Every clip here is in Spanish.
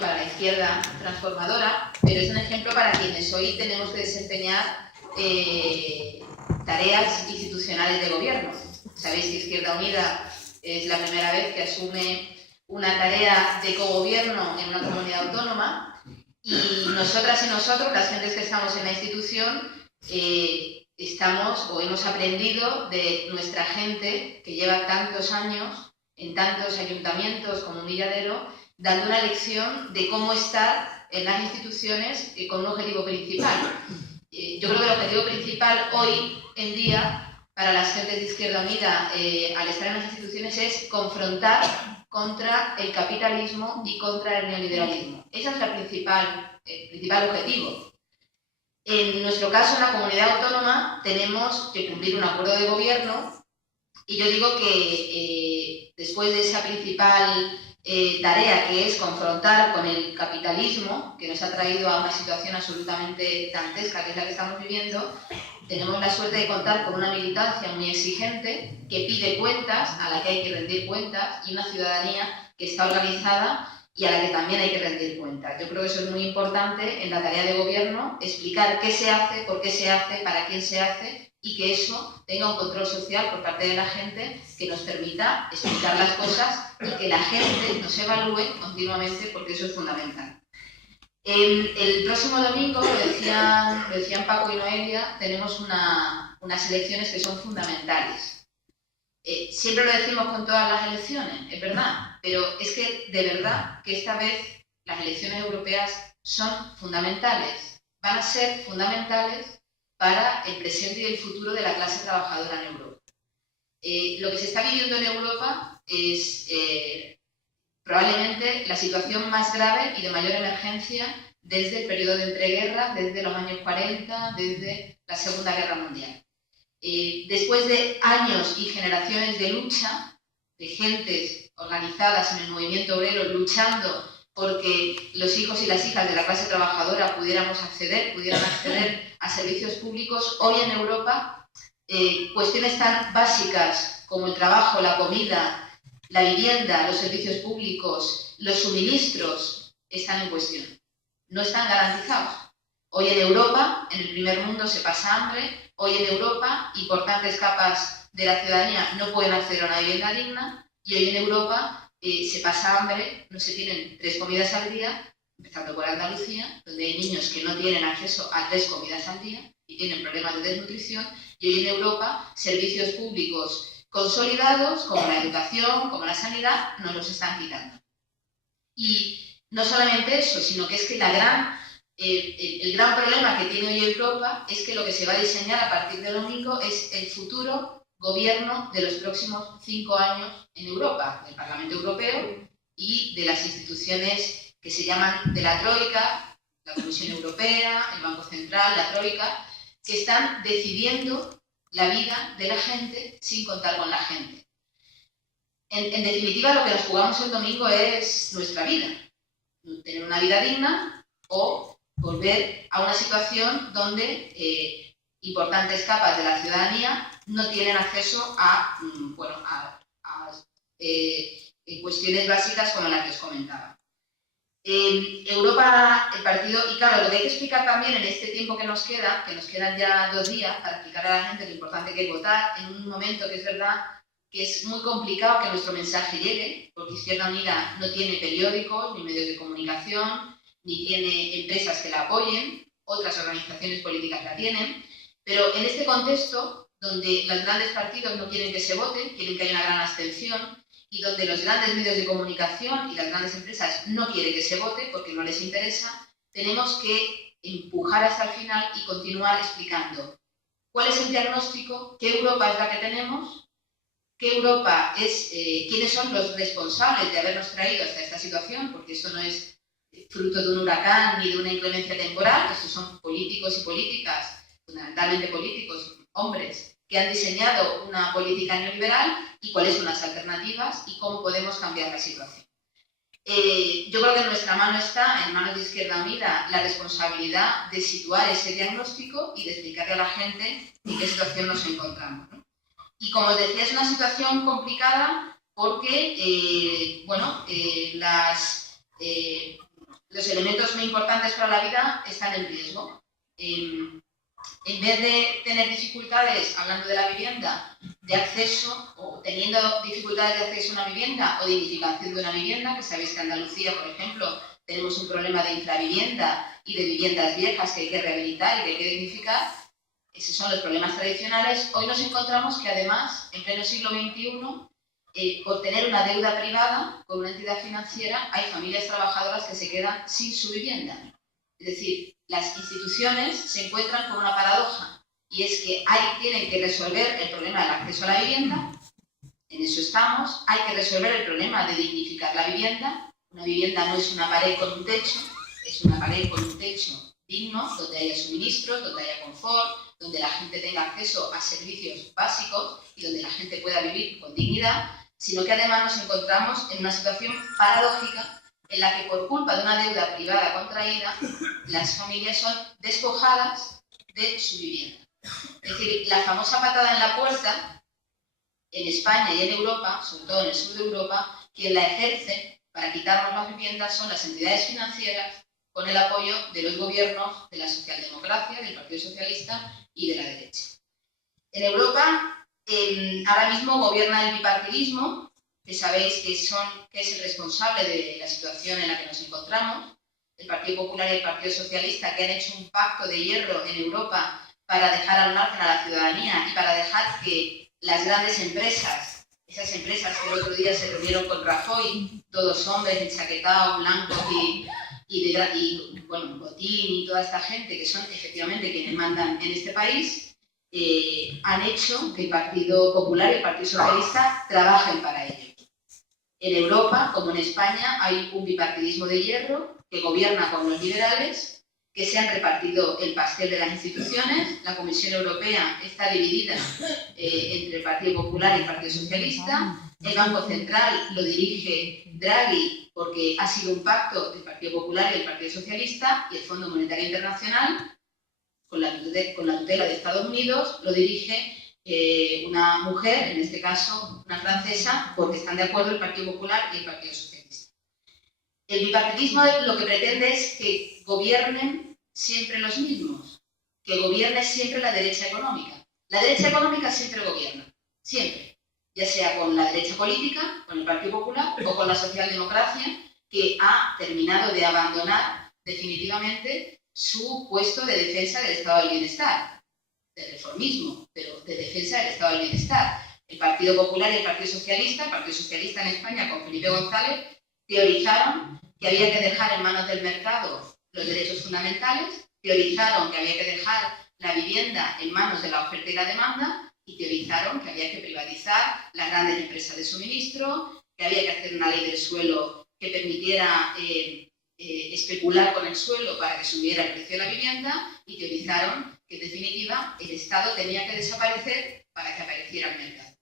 para la izquierda transformadora, pero es un ejemplo para quienes hoy tenemos que desempeñar tareas institucionales de gobierno. Sabéis que Izquierda Unida es la primera vez que asume una tarea de cogobierno en una comunidad autónoma y nosotras y nosotros, las gentes que estamos en la institución, estamos o hemos aprendido de nuestra gente que lleva tantos años en tantos ayuntamientos como un Milladero, dando una lección de cómo estar en las instituciones con un objetivo principal. Yo creo que el objetivo principal hoy en día para las gentes de Izquierda Unida al estar en las instituciones es confrontar contra el capitalismo y contra el neoliberalismo. Ese es el principal objetivo. En nuestro caso, en la comunidad autónoma, tenemos que cumplir un acuerdo de gobierno y yo digo que después de esa principal tarea que es confrontar con el capitalismo, que nos ha traído a una situación absolutamente dantesca, que es la que estamos viviendo, tenemos la suerte de contar con una militancia muy exigente que pide cuentas, a la que hay que rendir cuentas, y una ciudadanía que está organizada y a la que también hay que rendir cuentas. Yo creo que eso es muy importante en la tarea de gobierno, explicar qué se hace, por qué se hace, para quién se hace, y que eso tenga un control social por parte de la gente que nos permita explicar las cosas y que la gente nos evalúe continuamente, porque eso es fundamental. El próximo domingo, lo decían Paco y Noelia, tenemos unas elecciones que son fundamentales. Siempre lo decimos con todas las elecciones, es verdad, pero es que de verdad que esta vez las elecciones europeas son fundamentales, van a ser fundamentales para el presente y el futuro de la clase trabajadora en Europa. Lo que se está viviendo en Europa es probablemente la situación más grave y de mayor emergencia desde el periodo de entreguerras, desde los años 40, desde la Segunda Guerra Mundial. Después de años y generaciones de lucha, de gentes organizadas en el movimiento obrero luchando porque los hijos y las hijas de la clase trabajadora pudieran acceder a servicios públicos, hoy en Europa cuestiones tan básicas como el trabajo, la comida, la vivienda, los servicios públicos, los suministros están en cuestión. No están garantizados. Hoy en Europa, en el primer mundo, se pasa hambre. Hoy en Europa, importantes capas de la ciudadanía no pueden acceder a una vivienda digna. Y hoy en Europa se pasa hambre, no se tienen 3 comidas al día, empezando por Andalucía, donde hay niños que no tienen acceso a 3 comidas al día y tienen problemas de desnutrición. Y hoy en Europa, servicios públicos consolidados, como la educación, como la sanidad, nos los están quitando. Y no solamente eso, sino que es que el gran problema que tiene hoy Europa es que lo que se va a diseñar a partir del domingo es el futuro gobierno de los próximos 5 años en Europa, del Parlamento Europeo y de las instituciones que se llaman de la Troika, la Comisión Europea, el Banco Central, la Troika, que están decidiendo la vida de la gente sin contar con la gente. En definitiva, lo que nos jugamos el domingo es nuestra vida. Tener una vida digna o volver a una situación donde importantes capas de la ciudadanía no tienen acceso a cuestiones básicas como las que os comentaba. Europa, el partido, y claro, lo que hay que explicar también en este tiempo que nos quedan ya 2 días para explicar a la gente lo importante que es votar, en un momento que es verdad que es muy complicado que nuestro mensaje llegue, porque Izquierda Unida no tiene periódicos, ni medios de comunicación, ni tiene empresas que la apoyen, otras organizaciones políticas la tienen, pero en este contexto, donde los grandes partidos no quieren que se vote, quieren que haya una gran abstención, y donde los grandes medios de comunicación y las grandes empresas no quieren que se vote porque no les interesa, tenemos que empujar hasta el final y continuar explicando cuál es el diagnóstico, qué Europa es la que tenemos, qué Europa es, quiénes son los responsables de habernos traído hasta esta situación, porque esto no es fruto de un huracán ni de una inclemencia temporal, estos son políticos y políticas, fundamentalmente políticos, hombres, que han diseñado una política neoliberal y cuáles son las alternativas y cómo podemos cambiar la situación. Yo creo que en nuestra mano está, en manos de Izquierda Unida, la responsabilidad de situar ese diagnóstico y de explicarle a la gente en qué situación nos encontramos, ¿no? Y como os decía, es una situación complicada porque los elementos muy importantes para la vida están en riesgo. En vez de tener dificultades, hablando de la vivienda, de acceso, o teniendo dificultades de acceso a una vivienda o de edificación de una vivienda, que sabéis que en Andalucía, por ejemplo, tenemos un problema de infravivienda y de viviendas viejas que hay que rehabilitar y que hay que dignificar, esos son los problemas tradicionales. Hoy nos encontramos que además, en pleno siglo XXI, por tener una deuda privada con una entidad financiera, hay familias trabajadoras que se quedan sin su vivienda. Es decir, las instituciones se encuentran con una paradoja, y es que tienen que resolver el problema del acceso a la vivienda, en eso estamos, hay que resolver el problema de dignificar la vivienda. Una vivienda no es una pared con un techo, es una pared con un techo digno, donde haya suministros, donde haya confort, donde la gente tenga acceso a servicios básicos y donde la gente pueda vivir con dignidad, sino que además nos encontramos en una situación paradójica en la que por culpa de una deuda privada contraída, las familias son despojadas de su vivienda. Es decir, la famosa patada en la puerta, en España y en Europa, sobre todo en el sur de Europa, quien la ejerce para quitarnos las viviendas son las entidades financieras, con el apoyo de los gobiernos de la socialdemocracia, del Partido Socialista y de la derecha. En Europa, ahora mismo gobierna el bipartidismo, que sabéis que es el responsable de la situación en la que nos encontramos, el Partido Popular y el Partido Socialista, que han hecho un pacto de hierro en Europa para dejar al margen a la ciudadanía y para dejar que las grandes empresas, esas empresas que el otro día se reunieron con Rajoy, todos hombres enchaquetados, blancos bueno, Botín y toda esta gente, que son efectivamente quienes mandan en este país, han hecho que el Partido Popular y el Partido Socialista trabajen para ello. En Europa, como en España, hay un bipartidismo de hierro que gobierna con los liberales, que se han repartido el pastel de las instituciones. La Comisión Europea está dividida entre el Partido Popular y el Partido Socialista. El Banco Central lo dirige Draghi, porque ha sido un pacto del Partido Popular y del Partido Socialista, y el Fondo Monetario Internacional, con la tutela de Estados Unidos, lo dirige una mujer, en este caso una francesa, porque están de acuerdo el Partido Popular y el Partido Socialista. El bipartidismo lo que pretende es que gobiernen siempre los mismos, que gobierne siempre la derecha económica. La derecha económica siempre gobierna, siempre, ya sea con la derecha política, con el Partido Popular o con la socialdemocracia, que ha terminado de abandonar definitivamente su puesto de defensa del estado del bienestar, de reformismo, pero de defensa del estado del bienestar. El Partido Popular y el Partido Socialista en España con Felipe González, teorizaron que había que dejar en manos del mercado los derechos fundamentales, teorizaron que había que dejar la vivienda en manos de la oferta y la demanda, y teorizaron que había que privatizar las grandes empresas de suministro, que había que hacer una ley del suelo que permitiera especular con el suelo para que subiera el precio de la vivienda, y teorizaron que, en definitiva, el Estado tenía que desaparecer para que apareciera el mercado.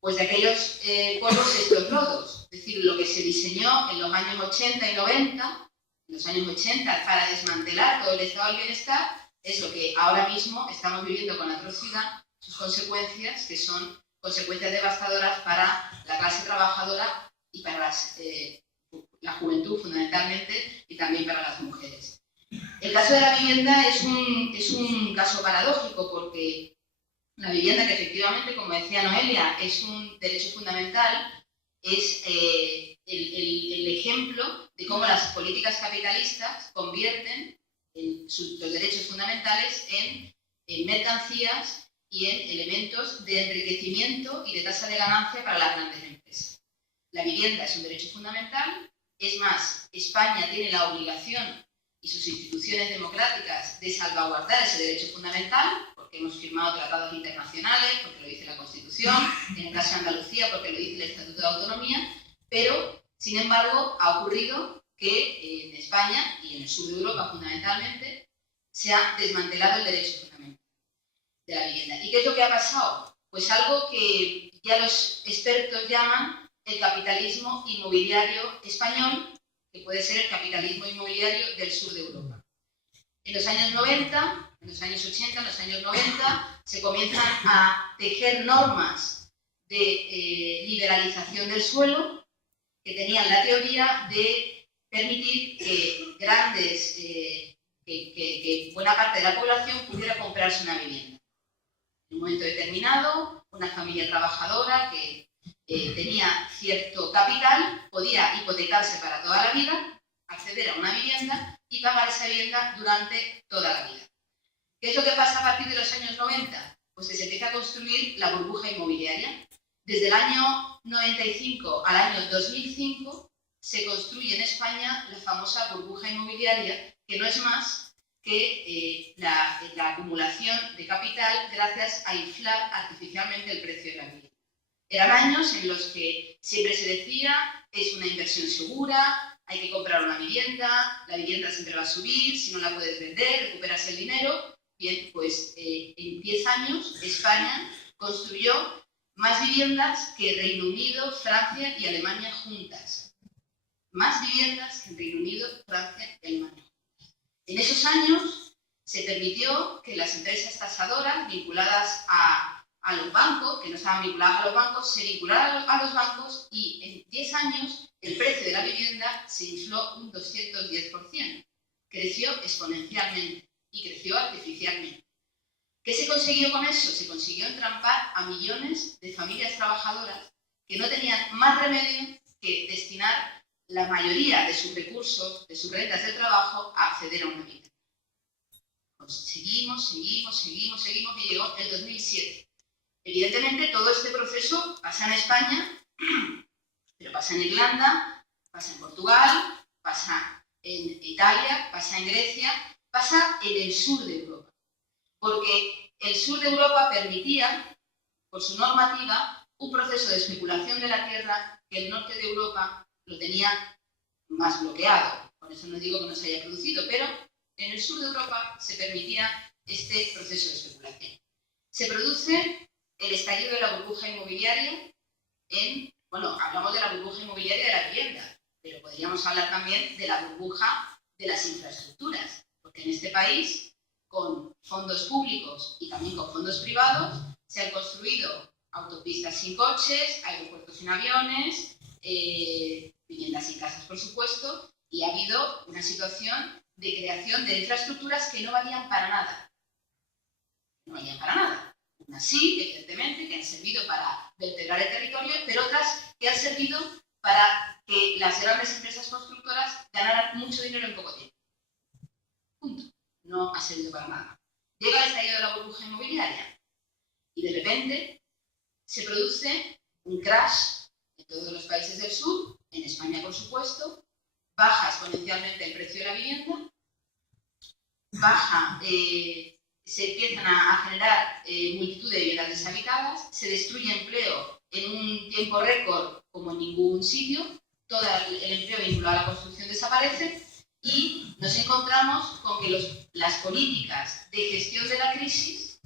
Pues de aquellos polvos estos lodos, es decir, lo que se diseñó en los años 80 y 90, en los años 80 para desmantelar todo el estado del bienestar, es lo que ahora mismo estamos viviendo con atrocidad, sus consecuencias, que son consecuencias devastadoras para la clase trabajadora y para la juventud fundamentalmente, y también para las mujeres. El caso de la vivienda es un caso paradójico, porque la vivienda, que efectivamente, como decía Noelia, es un derecho fundamental, es el ejemplo de cómo las políticas capitalistas convierten los derechos fundamentales en mercancías y en elementos de enriquecimiento y de tasa de ganancia para las grandes empresas. La vivienda es un derecho fundamental. Es más, España tiene la obligación, y sus instituciones democráticas, de salvaguardar ese derecho fundamental, porque hemos firmado tratados internacionales, porque lo dice la Constitución, en el caso de Andalucía porque lo dice el Estatuto de Autonomía, pero, sin embargo, ha ocurrido que en España y en el sur de Europa fundamentalmente se ha desmantelado el derecho fundamental de la vivienda. ¿Y qué es lo que ha pasado? Pues algo que ya los expertos llaman el capitalismo inmobiliario español, que puede ser el capitalismo inmobiliario del sur de Europa. En los años 90, en los años 80, en los años 90, se comienzan a tejer normas de liberalización del suelo que tenían la teoría de permitir que que buena parte de la población pudiera comprarse una vivienda. En un momento determinado, una familia trabajadora que tenía cierto capital podía hipotecarse para toda la vida, acceder a una vivienda y pagar esa vivienda durante toda la vida. ¿Qué es lo que pasa a partir de los años 90? Pues que se empieza a construir la burbuja inmobiliaria. Desde el año 95 al año 2005 se construye en España la famosa burbuja inmobiliaria, que no es más que la acumulación de capital gracias a inflar artificialmente el precio de la vivienda. Eran años en los que siempre se decía es una inversión segura, hay que comprar una vivienda, la vivienda siempre va a subir, si no la puedes vender, recuperas el dinero. Bien, pues en 10 años España construyó más viviendas que Reino Unido, Francia y Alemania juntas. Más viviendas que en Reino Unido, Francia y Alemania. En esos años se permitió que las empresas tasadoras vinculadas a los bancos, que no estaban vinculadas a los bancos, se vincularan a los bancos y en 10 años el precio de la vivienda se infló un 210%. Creció exponencialmente y creció artificialmente. ¿Qué se consiguió con eso? Se consiguió entrampar a millones de familias trabajadoras que no tenían más remedio que destinar la mayoría de sus recursos, de sus rentas de trabajo, a acceder a una vivienda. Pues seguimos y llegó el 2007. Evidentemente todo este proceso pasa en España, pero pasa en Irlanda, pasa en Portugal, pasa en Italia, pasa en Grecia, pasa en el sur de Europa. Porque el sur de Europa permitía, por su normativa, un proceso de especulación de la tierra que el norte de Europa lo tenía más bloqueado. Por eso no digo que no se haya producido, pero en el sur de Europa se permitía este proceso de especulación. Se produce el estallido de la burbuja inmobiliaria hablamos de la burbuja inmobiliaria de la vivienda, pero podríamos hablar también de la burbuja de las infraestructuras, porque en este país, con fondos públicos y también con fondos privados, se han construido autopistas sin coches, aeropuertos sin aviones, viviendas sin casas, por supuesto, y ha habido una situación de creación de infraestructuras que no valían para nada. No valían para nada. Unas sí, evidentemente, que han servido para vertebrar el territorio, pero otras que han servido para que las grandes empresas constructoras ganaran mucho dinero en poco tiempo. Punto. No ha servido para nada. Llega el estallido de la burbuja inmobiliaria y de repente se produce un crash en todos los países del sur, en España por supuesto, baja exponencialmente el precio de la vivienda, se empiezan a generar multitud de viviendas deshabitadas, se destruye empleo en un tiempo récord como en ningún sitio, todo el empleo vinculado a la construcción desaparece y nos encontramos con que las políticas de gestión de la crisis,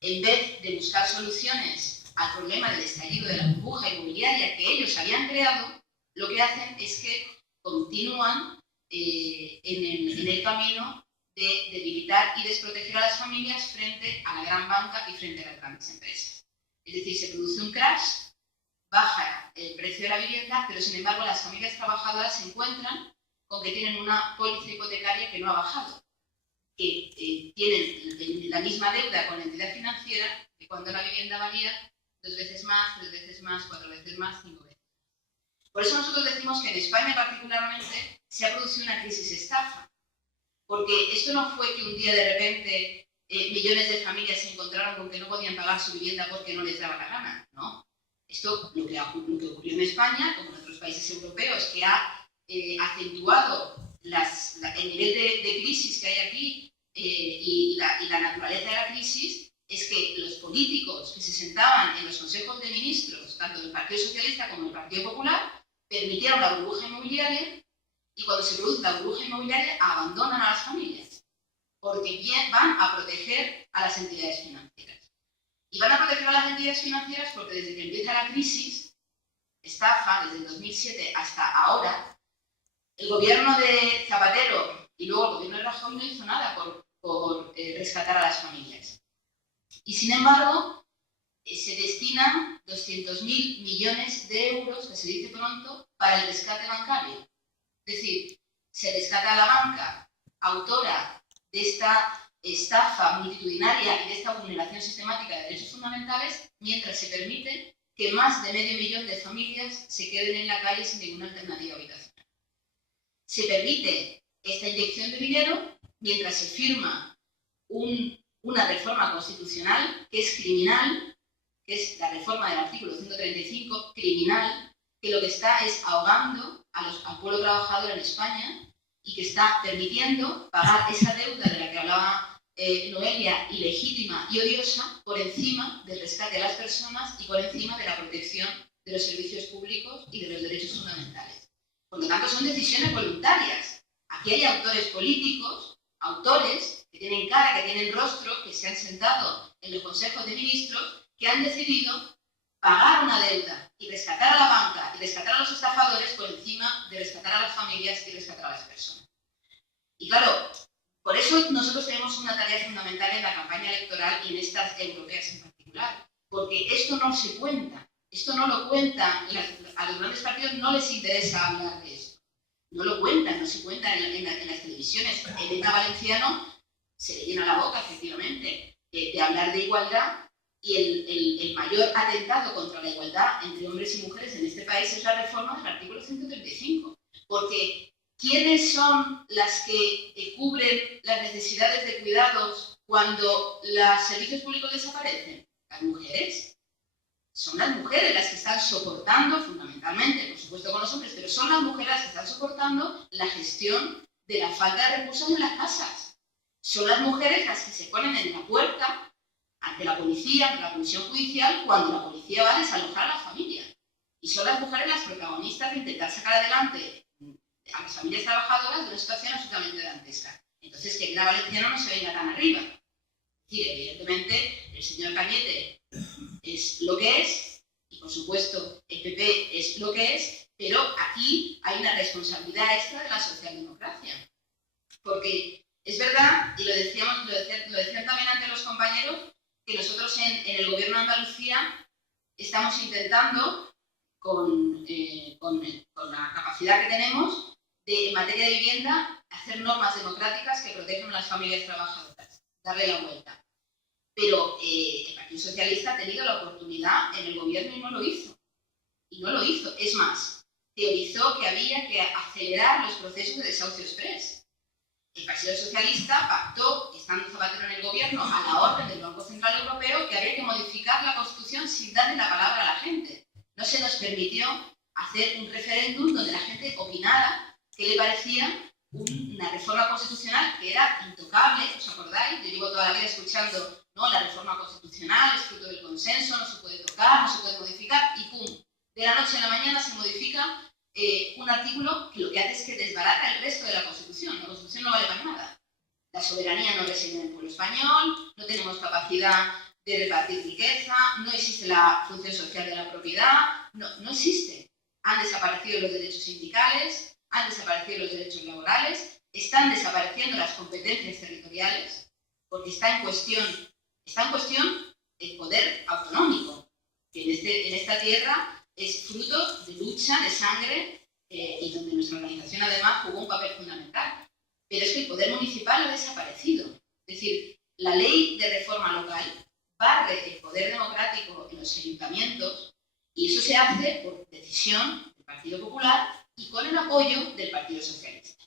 en vez de buscar soluciones al problema del estallido de la burbuja inmobiliaria que ellos habían creado, lo que hacen es que continúan en el camino de debilitar y desproteger a las familias frente a la gran banca y frente a las grandes empresas. Es decir, se produce un crash, baja el precio de la vivienda, pero sin embargo las familias trabajadoras se encuentran con que tienen una póliza hipotecaria que no ha bajado, que tienen la misma deuda con la entidad financiera que cuando la vivienda valía 2 veces más, 3 veces más, 4 veces más, 5 veces. Por eso nosotros decimos que en España particularmente se ha producido una crisis estafa. Porque esto no fue que un día de repente millones de familias se encontraron con que no podían pagar su vivienda porque no les daba la gana, ¿no? Esto lo que ocurrió en España, como en otros países europeos, que ha acentuado el nivel de crisis que hay aquí y la naturaleza de la crisis, es que los políticos que se sentaban en los consejos de ministros, tanto del Partido Socialista como del Partido Popular, permitieron la burbuja inmobiliaria. Y cuando se produce la burbuja inmobiliaria, abandonan a las familias, porque van a proteger a las entidades financieras. Y van a proteger a las entidades financieras porque desde que empieza la crisis, estafa, desde el 2007 hasta ahora, el gobierno de Zapatero y luego el gobierno de Rajoy no hizo nada por rescatar a las familias. Y sin embargo, se destinan 200.000 millones de euros, que se dice pronto, para el rescate bancario. Es decir, se rescata a la banca autora de esta estafa multitudinaria y de esta vulneración sistemática de derechos fundamentales, mientras se permite que más de 500.000 de familias se queden en la calle sin ninguna alternativa habitacional. Se permite esta inyección de dinero mientras se firma una reforma constitucional que es criminal, que es la reforma del artículo 135, criminal, que lo que está es ahogando al pueblo trabajador en España y que está permitiendo pagar esa deuda de la que hablaba Noelia, ilegítima y odiosa, por encima del rescate de las personas y por encima de la protección de los servicios públicos y de los derechos fundamentales. Por lo tanto, son decisiones voluntarias. Aquí hay autores políticos, autores que tienen cara, que tienen rostro, que se han sentado en los consejos de ministros, que han decidido pagar una deuda y rescatar a la banca y rescatar a los estafadores por encima de rescatar a las familias y rescatar a las personas. Y claro, por eso nosotros tenemos una tarea fundamental en la campaña electoral y en estas europeas en particular, porque esto no se cuenta, esto no lo cuentan, a los grandes partidos no les interesa hablar de esto, no lo cuentan, no se cuenta en las televisiones. Elena Valenciano se le llena la boca, efectivamente, de hablar de igualdad, y el mayor atentado contra la igualdad entre hombres y mujeres en este país es la reforma del artículo 135, porque ¿quiénes son las que cubren las necesidades de cuidados cuando los servicios públicos desaparecen? Las mujeres. Son las mujeres las que están soportando, fundamentalmente, por supuesto con los hombres, pero son las mujeres las que están soportando la gestión de la falta de recursos en las casas. Son las mujeres las que se ponen en la puerta ante la policía, ante la comisión judicial, cuando la policía va a desalojar a la familia. Y son las mujeres las protagonistas de intentar sacar adelante a las familias trabajadoras de una situación absolutamente dantesca. Entonces, que Elena Valenciano no se venga tan arriba. Es decir, evidentemente, el señor Cañete es lo que es, y por supuesto, el PP es lo que es, pero aquí hay una responsabilidad extra de la socialdemocracia. Porque es verdad, y lo decían también ante los compañeros, que nosotros en el Gobierno de Andalucía estamos intentando, con la capacidad que tenemos, en materia de vivienda, hacer normas democráticas que protejan a las familias trabajadoras, darle la vuelta. Pero el Partido Socialista ha tenido la oportunidad en el Gobierno y no lo hizo. Y no lo hizo. Es más, teorizó que había que acelerar los procesos de desahucio exprés. El Partido Socialista pactó, estando Zapatero en el Gobierno, a la orden del Banco Central Europeo, que había que modificar la Constitución sin darle la palabra a la gente. No se nos permitió hacer un referéndum donde la gente opinara qué le parecía una reforma constitucional que era intocable. ¿Os acordáis? Yo llevo toda la vida escuchando, no, la reforma constitucional es fruto del consenso, no se puede tocar, no se puede modificar, y ¡pum! De la noche a la mañana se modifica un artículo que lo que hace es que desbarata el resto de la Constitución. La Constitución no vale para nada. La soberanía no reside en el pueblo español, no tenemos capacidad de repartir riqueza, no existe la función social de la propiedad, no existe. Han desaparecido los derechos sindicales, han desaparecido los derechos laborales, están desapareciendo las competencias territoriales, porque está en cuestión el poder autonómico, que en esta tierra es fruto de lucha, de sangre, y donde nuestra organización además jugó un papel fundamental. Pero es que el poder municipal ha desaparecido. Es decir, la ley de reforma local barre el poder democrático en los ayuntamientos, y eso se hace por decisión del Partido Popular y con el apoyo del Partido Socialista.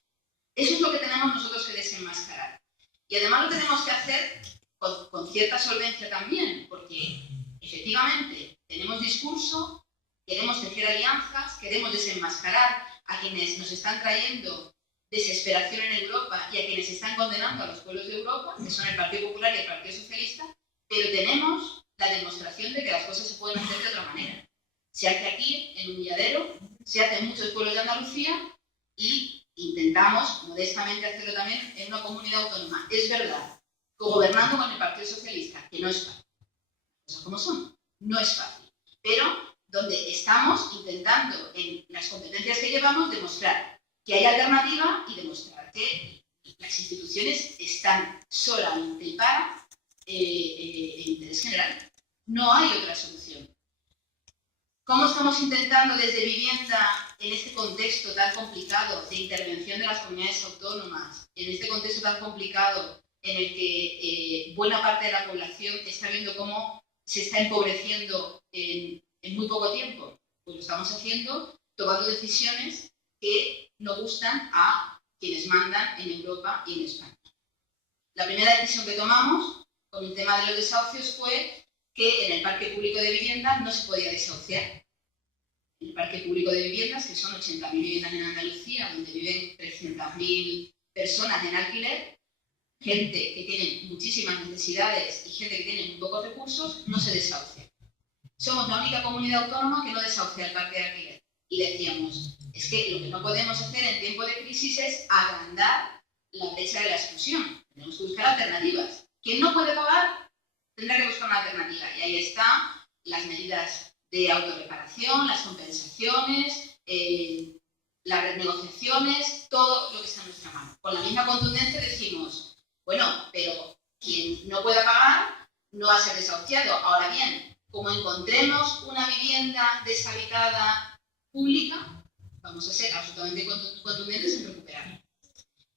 Eso es lo que tenemos nosotros que desenmascarar. Y además lo tenemos que hacer con cierta solvencia también, porque efectivamente tenemos discurso, queremos tejer alianzas, queremos desenmascarar a quienes nos están trayendo desesperación en Europa y a quienes están condenando a los pueblos de Europa, que son el Partido Popular y el Partido Socialista, pero tenemos la demostración de que las cosas se pueden hacer de otra manera. Se hace aquí, en Humilladero, se hace en muchos pueblos de Andalucía y intentamos modestamente hacerlo también en una comunidad autónoma. Es verdad, gobernando con el Partido Socialista, que no es fácil. Cosas como son, no es fácil. Pero donde estamos intentando, en las competencias que llevamos, demostrar que hay alternativa y demostrar que las instituciones están solamente y para el interés general. No hay otra solución. ¿Cómo estamos intentando desde vivienda, en este contexto tan complicado de intervención de las comunidades autónomas, en este contexto tan complicado en el que buena parte de la población está viendo cómo se está empobreciendo en muy poco tiempo? Pues lo estamos haciendo tomando decisiones que no gustan a quienes mandan en Europa y en España. La primera decisión que tomamos con el tema de los desahucios fue que en el parque público de viviendas no se podía desahuciar. En el parque público de viviendas, que son 80.000 viviendas en Andalucía, donde viven 300.000 personas en alquiler, gente que tiene muchísimas necesidades y gente que tiene muy pocos recursos, no se desahucia. Somos la única comunidad autónoma que no desahucia el parque de alquiler. Y decíamos, es que lo que no podemos hacer en tiempo de crisis es agrandar la brecha de la exclusión. Tenemos que buscar alternativas. Quien no puede pagar tendrá que buscar una alternativa. Y ahí están las medidas de autorreparación, las compensaciones, las renegociaciones, todo lo que está en nuestra mano. Con la misma contundencia decimos, bueno, pero quien no pueda pagar no va a ser desahuciado. Ahora bien, como encontremos una vivienda deshabitada pública, vamos a ser absolutamente contundentes en recuperarla.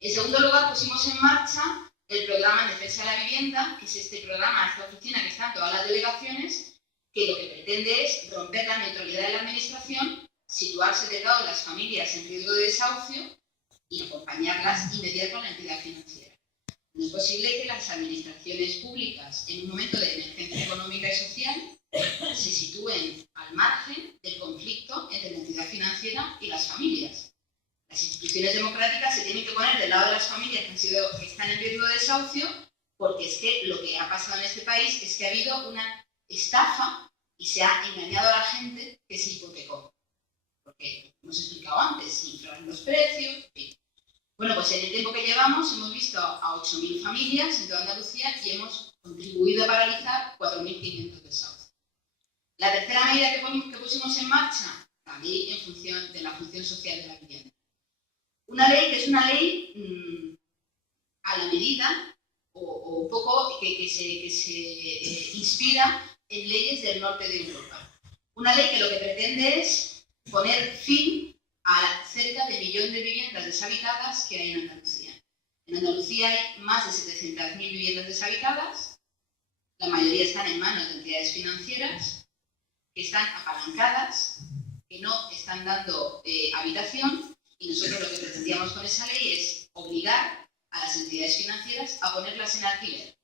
En segundo lugar, pusimos en marcha el programa en defensa de la vivienda, que es este programa, esta oficina que está en todas las delegaciones, que lo que pretende es romper la neutralidad de la administración, situarse del lado de las familias en riesgo de desahucio y acompañarlas y mediar con la entidad financiera. No es posible que las administraciones públicas, en un momento de emergencia económica y social, se sitúen al margen del conflicto entre la entidad financiera y las familias. Las instituciones democráticas se tienen que poner del lado de las familias que están en riesgo de desahucio, porque es que lo que ha pasado en este país es que ha habido una estafa y se ha engañado a la gente que se hipotecó. Porque, como hemos explicado antes, se inflaron los precios, en fin. Bueno, pues en el tiempo que llevamos hemos visto a 8.000 familias en toda Andalucía y hemos contribuido a paralizar 4.500 desahucios. La tercera medida que pusimos en marcha, la ley en función de la función social de la vivienda. Una ley que es una ley a la medida o un poco que se inspira en leyes del norte de Europa. Una ley que lo que pretende es poner fin a cerca de 1 millón de viviendas deshabitadas que hay en Andalucía. En Andalucía hay más de 700.000 viviendas deshabitadas, la mayoría están en manos de entidades financieras, que están apalancadas, que no están dando habitación, y nosotros lo que pretendíamos con esa ley es obligar a las entidades financieras a ponerlas en alquiler,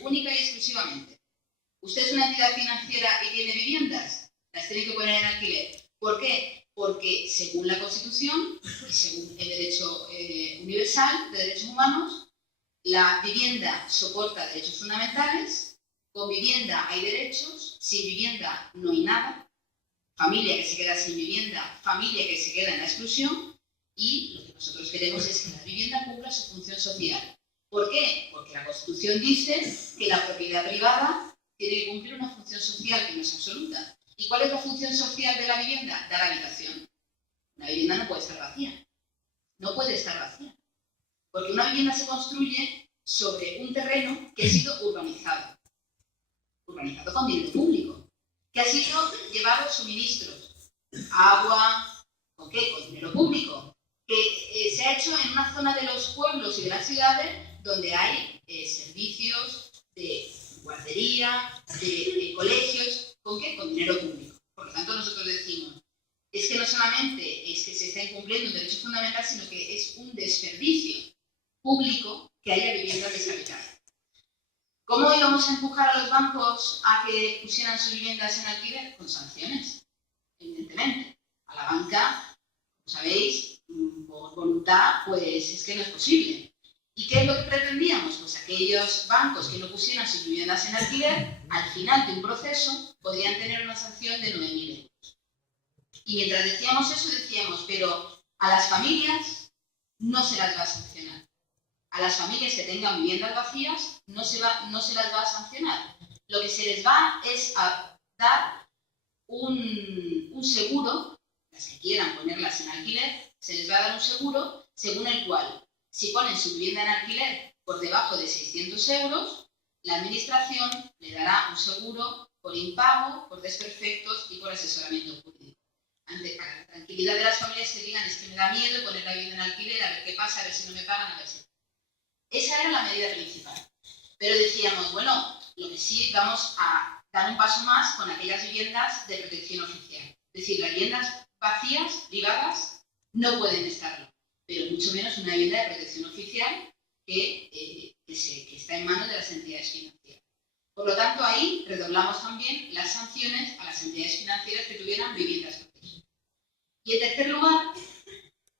única y exclusivamente. ¿Usted es una entidad financiera y tiene viviendas? Las tiene que poner en alquiler. ¿Por qué? Porque según la Constitución y según el derecho universal de derechos humanos, la vivienda soporta derechos fundamentales, con vivienda hay derechos, sin vivienda no hay nada, familia que se queda sin vivienda, familia que se queda en la exclusión, y lo que nosotros queremos es que la vivienda cumpla su función social. ¿Por qué? Porque la Constitución dice que la propiedad privada tiene que cumplir una función social que no es absoluta. ¿Y cuál es la función social de la vivienda? Dar habitación. Una vivienda no puede estar vacía. No puede estar vacía. Porque una vivienda se construye sobre un terreno que ha sido urbanizado. Urbanizado con dinero público. Que ha sido llevado suministros. Agua, ¿con qué? Con dinero público. Que se ha hecho en una zona de los pueblos y de las ciudades donde hay servicios de guardería, de colegios, ¿con qué? Con dinero público. Por lo tanto, nosotros decimos, es que no solamente es que se está incumpliendo un derecho fundamental, sino que es un desperdicio público que haya viviendas deshabitadas. ¿Cómo íbamos a empujar a los bancos a que pusieran sus viviendas en alquiler? Con sanciones, evidentemente. A la banca, como sabéis, por voluntad, pues es que no es posible. ¿Y qué es lo que pretendíamos? Pues aquellos bancos que no pusieran sus viviendas en alquiler, al final de un proceso, podrían tener una sanción de 9.000 euros. Y mientras decíamos eso, decíamos, pero a las familias no se las va a sancionar. A las familias que tengan viviendas vacías no se las va a sancionar. Lo que se les va es a dar un seguro, las que quieran ponerlas en alquiler, se les va a dar un seguro según el cual, si ponen su vivienda en alquiler por debajo de 600 euros, la administración le dará un seguro por impago, por desperfectos y por asesoramiento jurídico. Ante la tranquilidad de las familias que digan es que me da miedo poner la vivienda en alquiler, a ver qué pasa, a ver si no me pagan, a ver si... Esa era la medida principal. Pero decíamos, bueno, lo que sí vamos a dar un paso más con aquellas viviendas de protección oficial. Es decir, las viviendas vacías, privadas, no pueden estarlo, pero mucho menos una vivienda de protección oficial que está en manos de las entidades financieras. Por lo tanto, ahí redoblamos también las sanciones a las entidades financieras que tuvieran viviendas protegidas. Y en tercer lugar,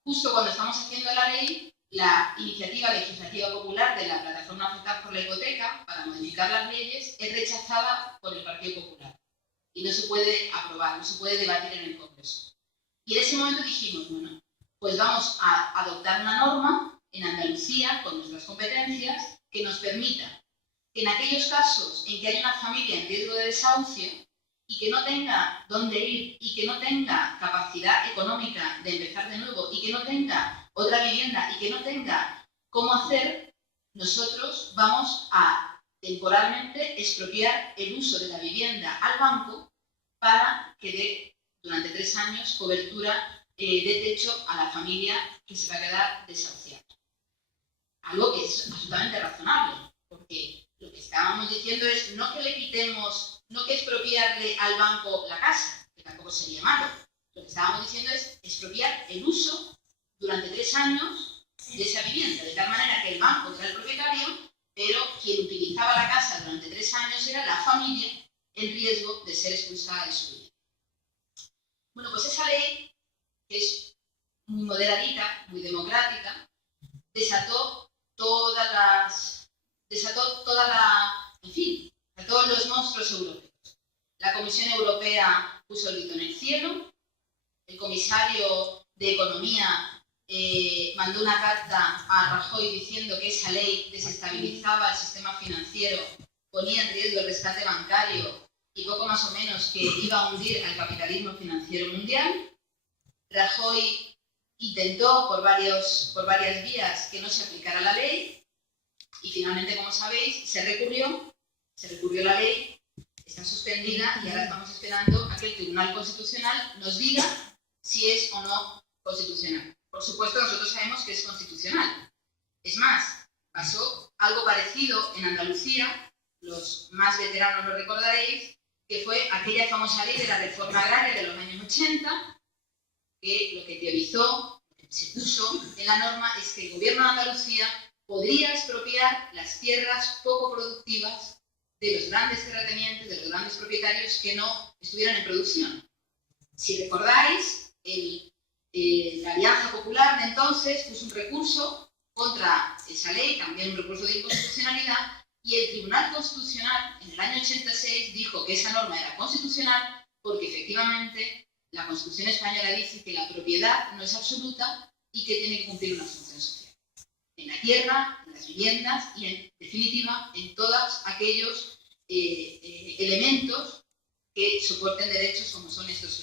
justo cuando estamos haciendo la ley, la iniciativa legislativa popular de la Plataforma Afectados por la Hipoteca para modificar las leyes es rechazada por el Partido Popular y no se puede aprobar, no se puede debatir en el Congreso. Y en ese momento dijimos, bueno, pues vamos a adoptar una norma en Andalucía, con nuestras competencias, que nos permita que en aquellos casos en que haya una familia en riesgo de desahucio y que no tenga dónde ir y que no tenga capacidad económica de empezar de nuevo y que no tenga otra vivienda y que no tenga cómo hacer, nosotros vamos a temporalmente expropiar el uso de la vivienda al banco para que dé durante 3 años cobertura de techo a la familia que se va a quedar desahuciada. Algo que es absolutamente razonable, porque lo que estábamos diciendo es no que le quitemos, no que expropiarle al banco la casa, que tampoco sería malo. Lo que estábamos diciendo es expropiar el uso durante 3 años de esa vivienda, de tal manera que el banco era el propietario, pero quien utilizaba la casa durante 3 años era la familia en riesgo de ser expulsada de su vivienda. Bueno, pues esa ley, que es muy moderadita, muy democrática, desató todos los monstruos europeos. La Comisión Europea puso el grito en el cielo, el comisario de Economía mandó una carta a Rajoy diciendo que esa ley desestabilizaba el sistema financiero, ponía en riesgo el rescate bancario y poco más o menos que iba a hundir al capitalismo financiero mundial. Rajoy intentó por varias vías que no se aplicara la ley y finalmente, como sabéis, se recurrió la ley, está suspendida y ahora estamos esperando a que el Tribunal Constitucional nos diga si es o no constitucional. Por supuesto, nosotros sabemos que es constitucional. Es más, pasó algo parecido en Andalucía, los más veteranos lo recordaréis, que fue aquella famosa ley de la reforma agraria de los años 80, que lo que teorizó, lo que se puso en la norma es que el gobierno de Andalucía podría expropiar las tierras poco productivas de los grandes terratenientes, de los grandes propietarios que no estuvieran en producción. Si recordáis, la Alianza Popular de entonces puso un recurso contra esa ley, también un recurso de inconstitucionalidad, y el Tribunal Constitucional en el año 86 dijo que esa norma era constitucional porque efectivamente la Constitución española dice que la propiedad no es absoluta y que tiene que cumplir una función social. En la tierra, en las viviendas y, en definitiva, en todos aquellos elementos que soporten derechos como son estos